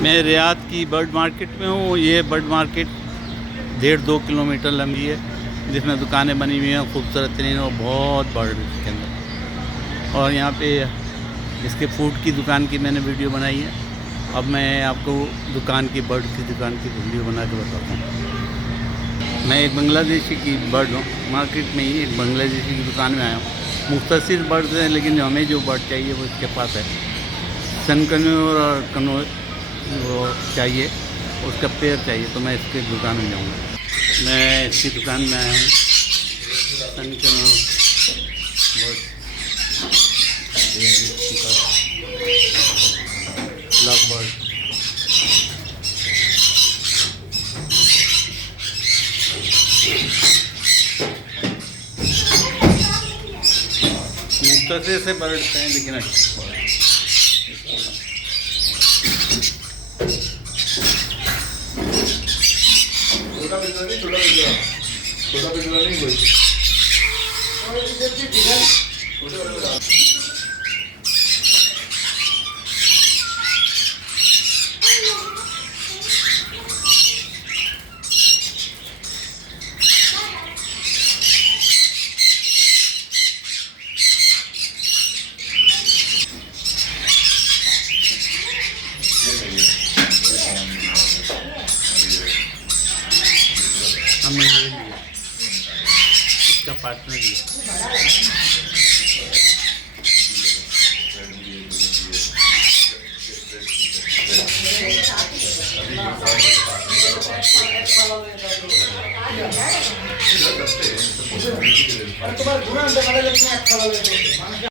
मैं रियाद की bird market में हूँ। ये बर्ड मार्केट 1.5-2 किलोमीटर लंबी है, जिसमें दुकानें बनी हुई हैं खूबसूरत तरीन और बहुत बर्ड इसके अंदर। और यहाँ पे इसके फूड की दुकान की मैंने वीडियो बनाई है। अब मैं आपको दुकान की बर्ड की दुकान की वीडियो बना के बताता हूँ। मैं एक बांग्लादेशी की बर्ड मार्केट में ही एक बांग्लादेशी की दुकान में आया हूँ। मुख्तलिफ बर्ड्स हैं, लेकिन हमें जो बर्ड चाहिए वो इसके पास है। सन कनौर और कनौर वो चाहिए, उसका पेयर चाहिए, तो मैं इसकी दुकान में जाऊँगा। मैं इसकी दुकान में आया हूँ। सन कनौर लव बर्ड। मुख्तलिफ से बर्ड्स हैं, लेकिन अच्छा छोटा पिंजरा नहीं कोई। हमने ये लिया, इसका पार्टनर लिया।